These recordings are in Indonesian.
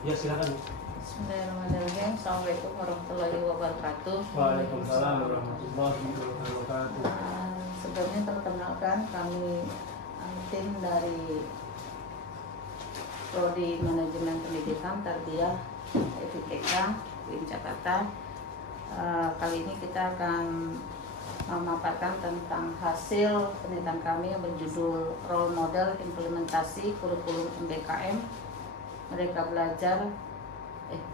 Ya silakan. Bismillahirrahmanirrahim. Assalamualaikum warahmatullahi wabarakatuh. Waalaikumsalam warahmatullahi wabarakatuh. Sebelumnya perkenalkan, kami tim dari Prodi Manajemen Pendidikan Tarbiyah FIPK UIN Jakarta. Kali ini kita akan memaparkan tentang hasil penelitian kami yang berjudul Role Model Implementasi Kurikulum MBKM. Mereka belajar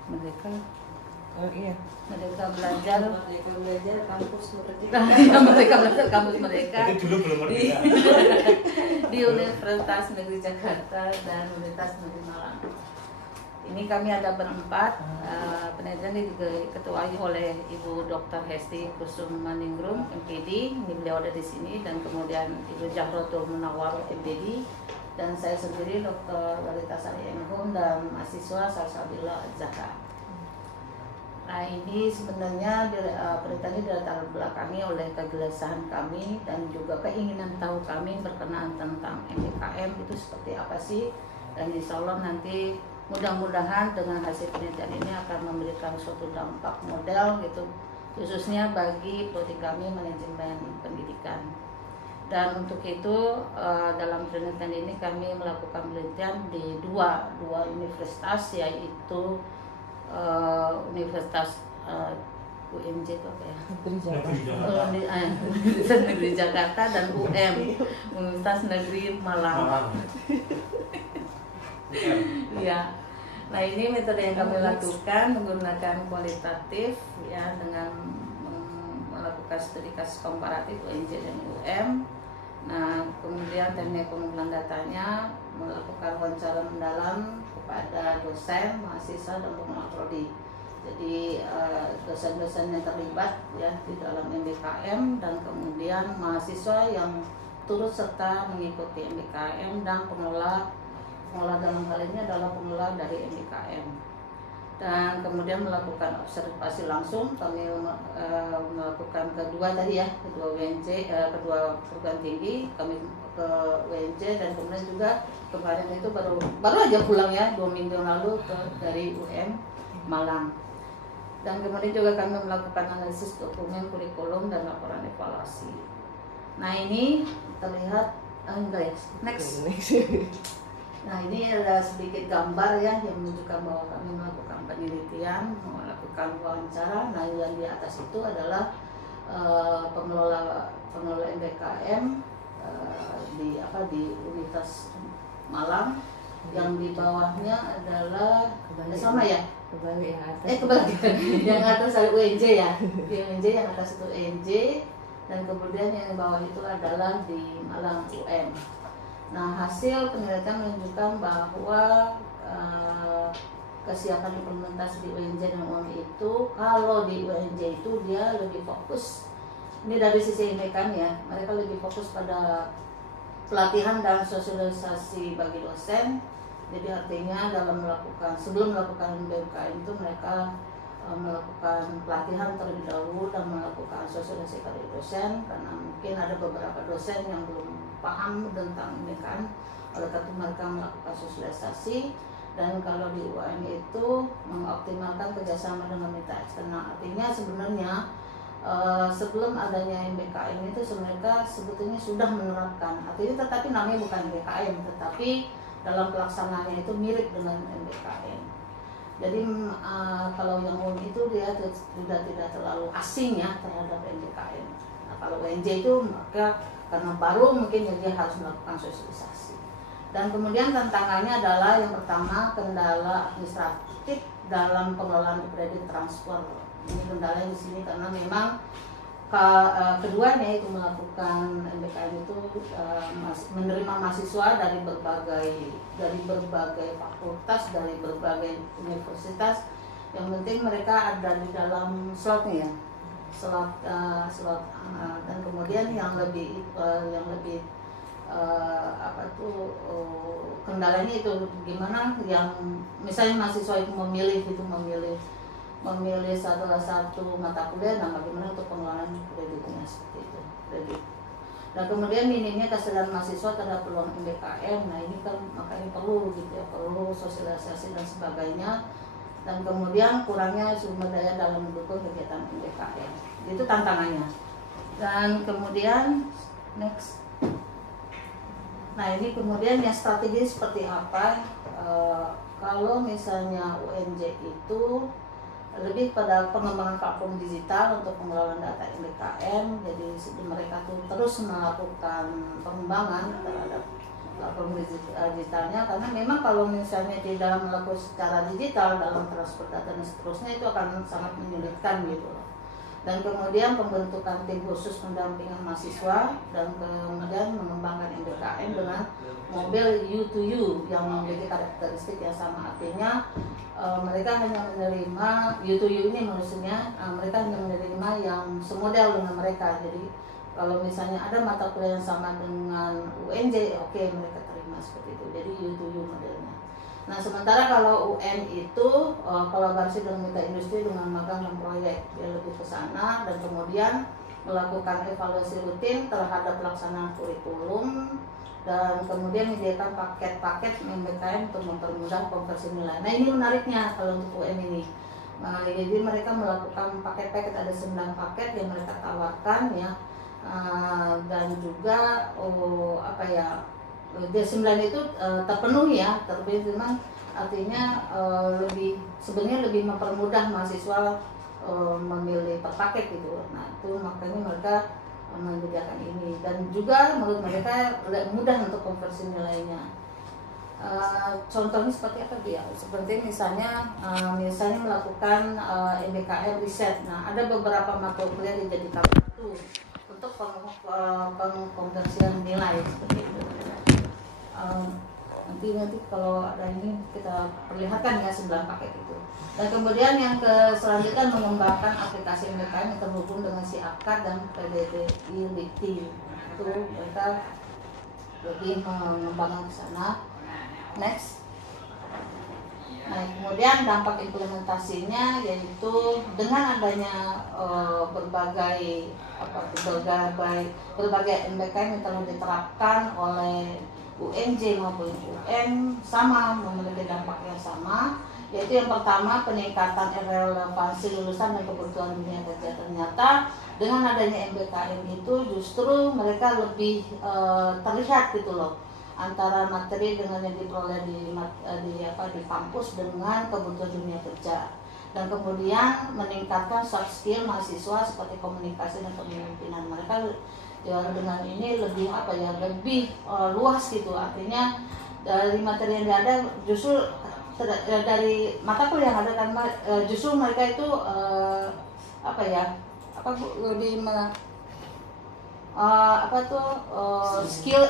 Merdeka belajar kampus Merdeka. Mereka belajar kampus Merdeka. Itu dulu belum merdeka. Di Universitas Negeri Jakarta dan Universitas Negeri Malang. Ini kami ada berempat. Penelitian diketuai oleh Ibu Dr. Hesti Kusumaningrum, MPD. Ini beliau ada di sini, dan kemudian Ibu Jahrotul Munawwar, MPD, dan saya sendiri Dr. Walita Sari Enghum dan mahasiswa Salsabila Zahra. Nah, ini sebenarnya penelitian ini dilatar belakangi oleh kegelisahan kami dan juga keinginan tahu kami berkenaan tentang MBKM itu seperti apa sih, dan insya Allah nanti mudah-mudahan dengan hasil penelitian ini akan memberikan suatu dampak model gitu, khususnya bagi prodi kami manajemen pendidikan. Dan untuk itu dalam penelitian ini kami melakukan penelitian di dua universitas, yaitu Universitas UMJ itu apa ya? Universitas Negeri Jakarta dan Universitas Negeri Malang. Ya. Nah, ini metode yang kami lakukan menggunakan kualitatif ya, dengan melakukan studi kasus komparatif UNJ dan UM. Nah, kemudian teknik pengumpulan datanya melakukan wawancara mendalam kepada dosen, mahasiswa, dan pengelola prodi. Jadi dosen-dosen yang terlibat ya di dalam MBKM, dan kemudian mahasiswa yang turut serta mengikuti MBKM, dan pengelola dalam hal ini adalah pengelola dari MBKM. Dan kemudian melakukan observasi langsung, kami melakukan kedua UNJ, kedua perguruan tinggi, kami ke UNJ, dan kemudian juga kemarin itu baru aja pulang ya 2 minggu lalu dari UM Malang. Dan kemudian juga kami melakukan analisis dokumen kurikulum dan laporan evaluasi. Nah, ini terlihat enggak ya? Next. Nah, ini ada sedikit gambar ya yang menunjukkan bahwa kami melakukan penelitian, melakukan wawancara. Nah, yang di atas itu adalah pengelola MBKM di Universitas Malang. Yang di bawahnya adalah sama ya? Kebalikan. Yang atas ada UNJ ya. UNJ yang atas itu UNJ, dan kemudian yang di bawah itu adalah di Malang UM. Nah, hasil penelitian menunjukkan bahwa kesiapan implementasi di UNJ dan UM itu, kalau di UNJ itu dia lebih fokus, ini dari sisi MBKM ya, mereka lebih fokus pada pelatihan dan sosialisasi bagi dosen. Jadi artinya sebelum melakukan MBKM itu mereka melakukan pelatihan terlebih dahulu dan melakukan sosialisasi pada dosen, karena mungkin ada beberapa dosen yang belum paham tentang MBKM, oleh karena itu mereka melakukan sosialisasi. Dan kalau di UAM itu mengoptimalkan kerjasama dengan mitra eksternal, artinya sebenarnya sebelum adanya MBKM itu mereka sebetulnya sudah menerapkan, artinya tetapi namanya bukan MBKM, tetapi dalam pelaksanaannya itu mirip dengan MBKM. Jadi kalau yang UM itu dia sudah tidak terlalu asing ya terhadap MBKM. Nah, kalau UNJ itu maka karena baru mungkin dia harus melakukan sosialisasi. Dan kemudian tantangannya adalah yang pertama, kendala administratif dalam pengelolaan kredit transfer. Ini kendala di sini karena memang keduanya itu melakukan MBKM itu menerima mahasiswa dari berbagai fakultas, dari berbagai universitas. Yang penting mereka ada di dalam slotnya ya, slot dan kemudian yang lebih kendalanya itu gimana, yang misalnya mahasiswa itu memilih salah satu mata kuliah, nah bagaimana untuk pengelolaan kreditnya seperti itu, kredit. Dan kemudian minimnya kesadaran mahasiswa terhadap peluang MBKM. Nah ini kan makanya perlu gitu ya, perlu sosialisasi dan sebagainya. Dan kemudian kurangnya sumber daya dalam mendukung kegiatan MBKM. Itu tantangannya. Dan kemudian next. Nah ini kemudian ya strategi seperti apa? Kalau misalnya UNJ itu lebih pada pengembangan platform digital untuk pengelolaan data MBKM. Jadi mereka tuh terus melakukan pengembangan terhadap platform digitalnya, karena memang kalau misalnya tidak melakukan secara digital dalam transfer data dan seterusnya itu akan sangat menyulitkan gitu. Dan kemudian pembentukan tim khusus pendampingan mahasiswa dan kemudian mengembangkan MBKM dengan model U2U yang memiliki karakteristik yang sama. Artinya mereka hanya menerima U2U ini maksudnya mereka hanya menerima yang semodel dengan mereka. Jadi kalau misalnya ada mata kuliah yang sama dengan UNJ, oke, mereka terima seperti itu. Jadi U2U modelnya. Nah sementara kalau UN itu kolaborasi dengan mitra industri dengan magang dan proyek, dia lebih ke sana, dan kemudian melakukan evaluasi rutin terhadap pelaksanaan kurikulum dan kemudian menyediakan paket-paket MBKM untuk mempermudah konversi nilai. Nah ini menariknya kalau untuk UN ini. Jadi mereka melakukan paket-paket, ada 9 paket yang mereka tawarkan ya, dan juga D9 itu terpenuhi ya, memang artinya sebenarnya lebih mempermudah mahasiswa memilih per paket gitu. Nah itu makanya mereka menyediakan ini, dan juga menurut mereka mudah untuk konversi nilainya. Contohnya seperti apa dia? Seperti misalnya melakukan MBKM riset. Nah ada beberapa mata kuliah dijadikan itu untuk pengkonversian nilai seperti itu. Nanti kalau ada ini kita perlihatkan ya 9 paket itu. Dan kemudian yang selanjutnya mengembangkan aplikasi MBKM yang terhubung dengan SIAKAD dan PDDI LIPTI. Itu mereka lebih mengembangkan ke sana. Next. Nah kemudian dampak implementasinya yaitu dengan adanya berbagai MBKM yang telah diterapkan oleh UNJ maupun UN sama memiliki dampak yang sama, yaitu yang pertama peningkatan relevansi lulusan dan kebutuhan dunia kerja. Ternyata dengan adanya MBKM itu justru mereka lebih terlihat gitu loh, antara materi dengan yang diperoleh di kampus dengan kebutuhan dunia kerja, dan kemudian meningkatkan soft skill mahasiswa seperti komunikasi dan kepemimpinan. Mereka ya dengan ini lebih lebih luas gitu, artinya dari materi yang ada justru dari mata kuliah yang ada kan justru mereka itu lebih skill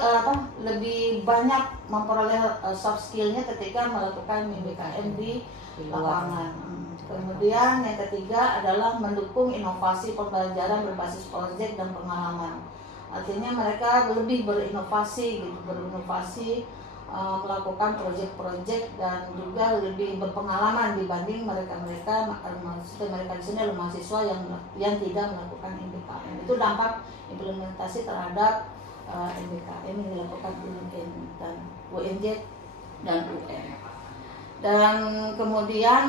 lebih banyak memperoleh soft skillnya ketika melakukan MBKM di lapangan. Kemudian yang ketiga adalah mendukung inovasi pembelajaran berbasis proyek dan pengalaman. Artinya mereka lebih berinovasi melakukan proyek-proyek dan juga lebih berpengalaman dibanding mereka di sini adalah mahasiswa yang tidak melakukan MBKM. Itu dampak implementasi terhadap MBKM yang dilakukan UNJ dan UN. Dan kemudian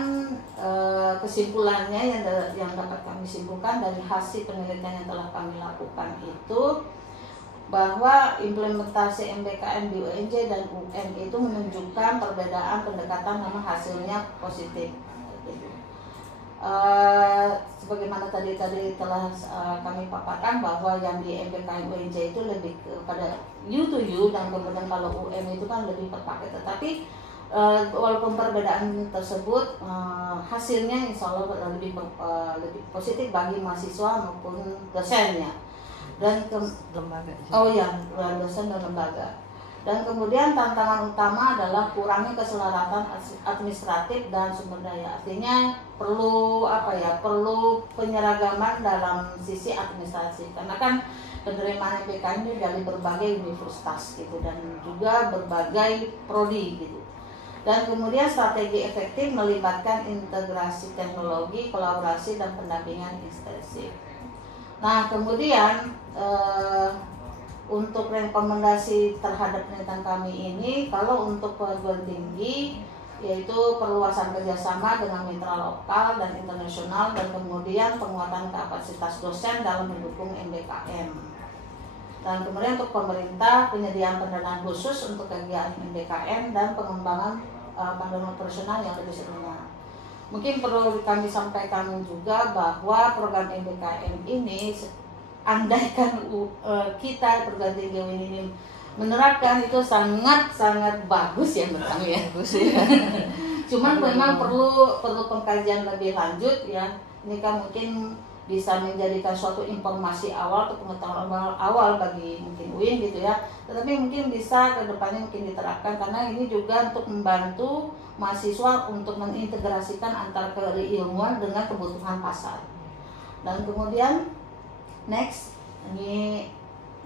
kesimpulannya yang dapat kami simpulkan dari hasil penelitian yang telah kami lakukan itu bahwa implementasi MBKM di UNJ dan UN itu menunjukkan perbedaan pendekatan namun hasilnya positif. Sebagaimana tadi telah kami paparkan bahwa yang di MBKM UNJ itu lebih kepada U2U, dan kemudian kalau UN itu kan lebih per paket. Tetapi walaupun perbedaan tersebut hasilnya insya Allah lebih positif bagi mahasiswa maupun dosennya dan lembaga. Dosen dan lembaga. Dan kemudian tantangan utama adalah kurangnya keselaratan administratif dan sumber daya. Artinya perlu penyeragaman dalam sisi administrasi, karena kan penerimaan MBKM ini dari berbagai universitas gitu dan juga berbagai prodi gitu. Dan kemudian strategi efektif melibatkan integrasi teknologi, kolaborasi dan pendampingan ekstensif. Nah kemudian untuk rekomendasi terhadap penelitian kami ini, kalau untuk perguruan tinggi yaitu perluasan kerjasama dengan mitra lokal dan internasional, dan kemudian penguatan kapasitas dosen dalam mendukung MBKM. Dan kemudian untuk pemerintah, penyediaan pendanaan khusus untuk kegiatan MBKM dan pengembangan pendanaan operasional yang lebih sederhana. Mungkin perlu kami sampaikan juga bahwa program MBKM ini, andaikan kita perguruan tinggi ini menerapkan, itu sangat bagus ya menurut kami ya. Cuman memang perlu pengkajian lebih lanjut ya. Ini kan mungkin bisa menjadikan suatu informasi awal atau pengetahuan awal bagi mungkin UIN gitu ya. Tetapi mungkin bisa ke depannya mungkin diterapkan, karena ini juga untuk membantu mahasiswa untuk mengintegrasikan antara keilmuan dengan kebutuhan pasar. Dan kemudian next ini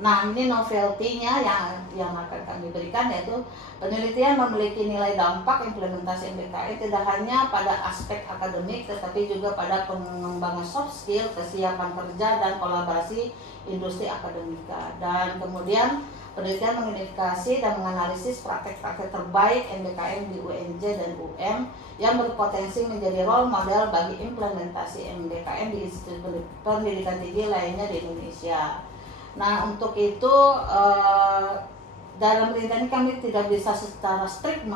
novelty-nya yang akan kami berikan, yaitu penelitian memiliki nilai dampak implementasi MBKM tidak hanya pada aspek akademik, tetapi juga pada pengembangan soft skill, kesiapan kerja, dan kolaborasi industri akademika. Dan kemudian penelitian mengidentifikasi dan menganalisis praktek-praktek terbaik MBKM di UNJ dan UM yang berpotensi menjadi role model bagi implementasi MBKM di institusi pendidikan tinggi lainnya di Indonesia. Nah, untuk itu dalam penelitian ini kami tidak bisa secara strict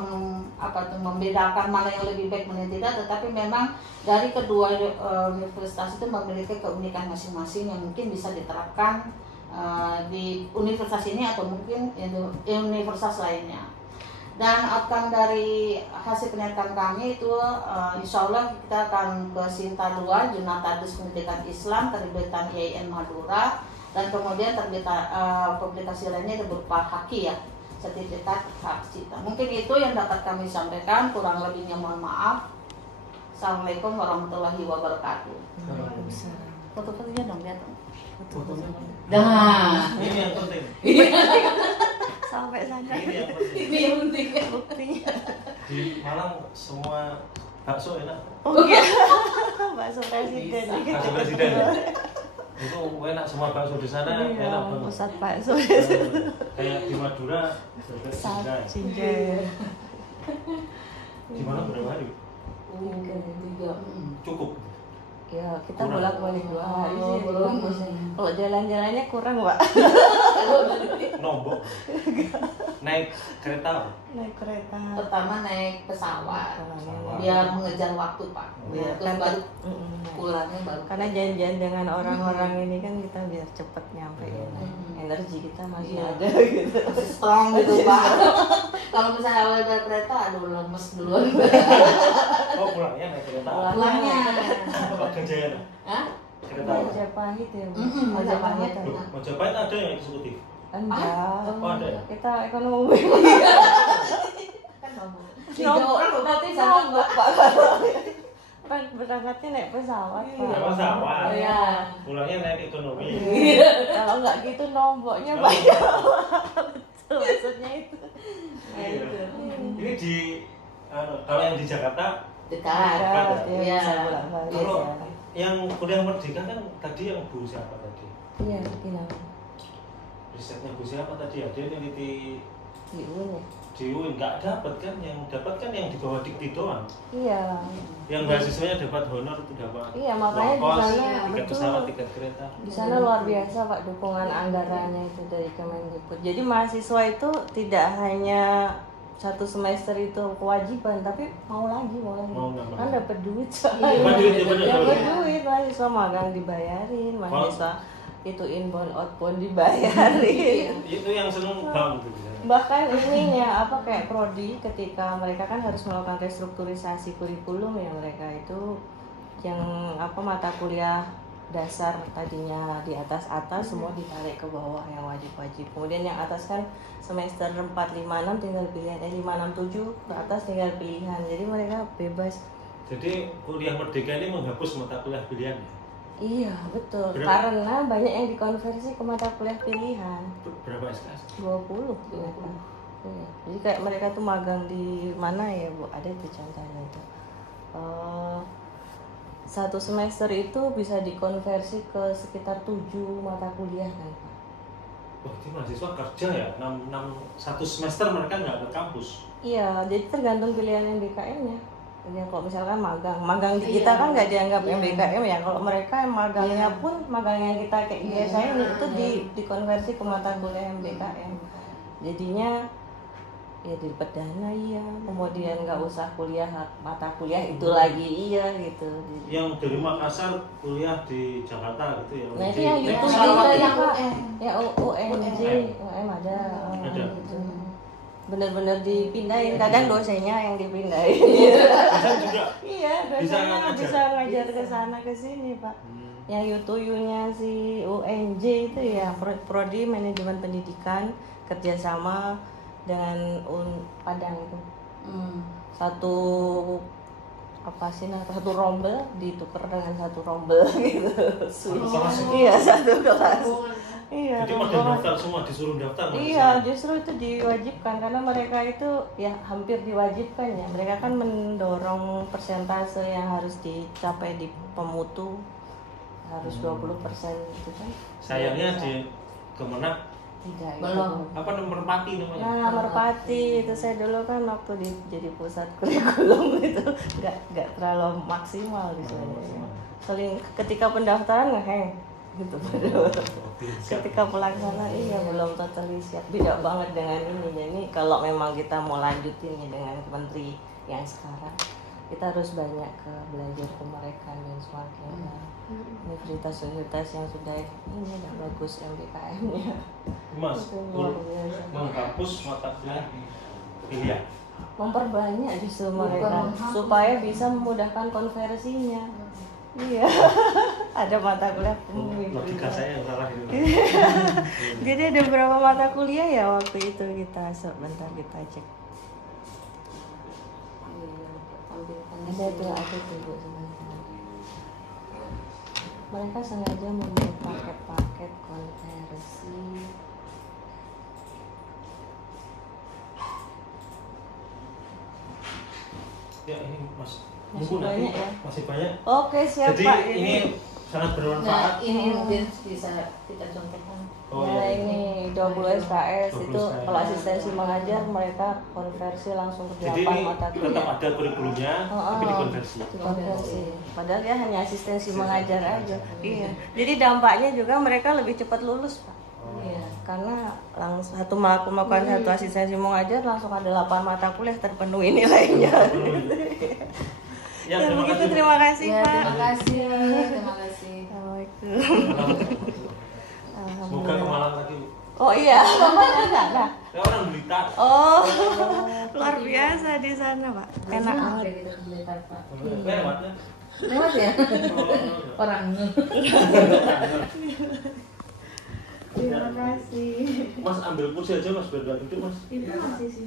membedakan mana yang lebih baik, mana yang tidak, tetapi memang dari kedua universitas itu memiliki keunikan masing-masing yang mungkin bisa diterapkan di universitas ini atau mungkin universitas lainnya. Dan outcome dari hasil penelitian kami itu insya Allah kita akan ke Sinta 2, Junatadus Pendidikan Islam, terbitan IAIN Madura. Dan kemudian publikasi lainnya berupa haki ya, sertifikat hak cipta. Mungkin itu yang dapat kami sampaikan, kurang lebihnya mohon maaf. Assalamualaikum warahmatullahi wabarakatuh. Foto-fotonya dong, lihat dong. Nah, Ini yang penting. Sampai sana. Ini yang penting. ini yang penting. Buktinya. Di Malang semua bakso enak. Oh iya. Bakso presiden. Bakso presiden. Itu enak, semua bakso di sana enak banget. Pusat bakso. Kayak di Madura Cincai. di mana berapa hari? 3. Cukup. Ya, kita Kurang. bolak-balik 2 hari sih. Belum. Kalau jalan-jalannya kurang, Pak. Nombok. Naik kereta. Naik kereta. Pertama naik pesawat, Pesawat. biar mengejar waktu Pak. Biar Terus baru Mm-mm. pulangnya baru. Karena janjian dengan orang-orang ini kan kita biar cepet nyampe ya. Hmm. Energi kita masih Iya. ada gitu. Masih strong gitu Pak. Kalau misalnya awal dari kereta, aduh lemes duluan. Oh, pulangnya naik kereta. Pulangnya. Apa Gajayana? Hah? Kereta. Majapahit ya. Bu? Majapahit. Loh, Majapahit ada yang eksekutif. Enggak. Oh, ada ya? Kita ekonomi. Kan ngomong. Nanti nombok Pak. Berangkatnya naik pesawat Pak. Naik pesawat. Iya. Pulangnya naik ekonomi. Kalau nggak gitu nomboknya banyak. Betul, maksudnya itu. Nah, Iya. itu. Ini di kalau yang di Jakarta, Dekat. Dekat, ya, Iya. bisa bolak-balik. kalau ya. yang kuliah merdeka kan tadi yang Bu siapa tadi? Iya, kenapa? Risetnya Bu siapa tadi ya? Dia neliti Di UIN ya? di UIN, nggak dapat kan? Yang dapat kan yang di bawah dikti doang. Iya. Yang mahasiswanya dapat honor itu dapat Iya, makanya di ongkos, sana tiket betul. pesawat, tiket kereta. Di sana luar biasa Pak dukungan anggarannya itu dari Kemendikbud. Jadi mahasiswa itu tidak hanya 1 semester itu kewajiban, tapi mau lagi. Mau nambah. Kan dapat duit. Dapat duit, Dapat duit, mahasiswa magang dibayarin, mahasiswa itu inbound outbound dibayarin. Itu yang seneng bank gitu. Bahkan ininya kayak prodi ketika mereka kan harus melakukan restrukturisasi kurikulum ya, mereka itu yang mata kuliah dasar tadinya di atas semua ditarik ke bawah yang wajib-wajib. Kemudian yang atas kan semester 4, 5, 6 tinggal pilihan 5, 6, 7 ke atas tinggal pilihan. Jadi mereka bebas. Jadi kuliah merdeka ini menghapus mata kuliah pilihan. Iya, betul. Berapa? Karena banyak yang dikonversi ke mata kuliah pilihan. Berapa SKS? 20 ternyata. Iya. Jadi kayak mereka tuh magang di mana ya Bu? Ada itu contohnya itu. 1 semester itu bisa dikonversi ke sekitar 7 mata kuliah kan Pak. Wah, itu mahasiswa kerja ya, 1 semester mereka nggak ke kampus. Iya, jadi tergantung pilihan MBKM-nya. Ya, kalau misalkan magang di kita kan nggak dianggap MBKM ya. Kalau mereka magangnya pun magang yang kita kayak biasa ini itu dikonversi ke mata kuliah MBKM. Jadinya ya dapat dana iya, kemudian nggak usah kuliah mata kuliah itu lagi iya gitu. Yang dari Makassar kuliah di Jakarta gitu ya. Nah itu yang Naik itu pesawat ya? ya UNJ, UM ada. Gitu. Bener-bener dipindahin, kadang dosennya yang dipindahin. Bisa juga. Iya, dosennya bisa ngajar ke sana ke sini Pak. Yang UTU-nya si UNJ itu ya Prodi Manajemen Pendidikan kerjasama dengan Padang itu. Satu apa sih satu rombel ditukar dengan satu rombel gitu. Iya, satu kelas. Iya. Jadi pada daftar semua, disuruh daftar. Iya, justru itu diwajibkan karena mereka itu ya hampir diwajibkan ya. Mereka kan mendorong persentase yang harus dicapai di pemutu harus 20% gitu kan. Sayangnya di Kemenak tidak belum. apa Merpati namanya? Nah, Merpati itu saya dulu kan waktu jadi pusat kurikulum itu nggak terlalu maksimal di sana. Saling ketika pendaftaran ngeheng gitu. Ketika pelaksana iya belum totally siap. Beda banget dengan ini. Jadi kalau memang kita mau lanjutin ya dengan menteri yang sekarang, kita harus banyak ke belajar ke mereka dan sebagainya. Universitas-universitas yang sudah ini udah bagus MBKM-nya. Mas, menghapus mata kuliah pilihan. Memperbanyak justru mereka supaya bisa memudahkan konversinya. Iya. Ada mata kuliah Logika saya yang salah itu. Jadi ada berapa mata kuliah ya waktu itu kita sebentar kita cek. Ada tuh Bu sebentar. Mereka sengaja membuat paket-paket konversi. Ya ini Mas. Masih banyak ya? Masih banyak. Oke, siap Jadi Pak. ini sangat bermanfaat. Nah, ini mungkin bisa kita contohkan. Oh, Nah iya. ini 20 SKS 20 itu SKS. kalau asistensi mengajar mereka konversi langsung ke Jadi 8 ini mata tetap kuliah. ada kurikulumnya, tapi dikonversi. Dikonversi. Padahal ya hanya asistensi mengajar aja. Iya. Jadi dampaknya juga mereka lebih cepat lulus Pak. Iya. Karena langsung melakukan satu asistensi mengajar langsung ada 8 mata kuliah terpenuhi nilainya. Ya, Ya begitu terima kasih Ya, Pak. terima kasih. Terima kasih. Assalamualaikum. Semoga ke Malang lagi. Bu. Oh iya, Bapaknya enggak? Nah. Saya orang Blitar. Oh, luar biasa di sana, Pak. Enak banget. Lewatnya. Lewat ya? Orang. Terima kasih. Mas ambil kursi aja Mas biar nggak duduk Mas. Itu masih sih.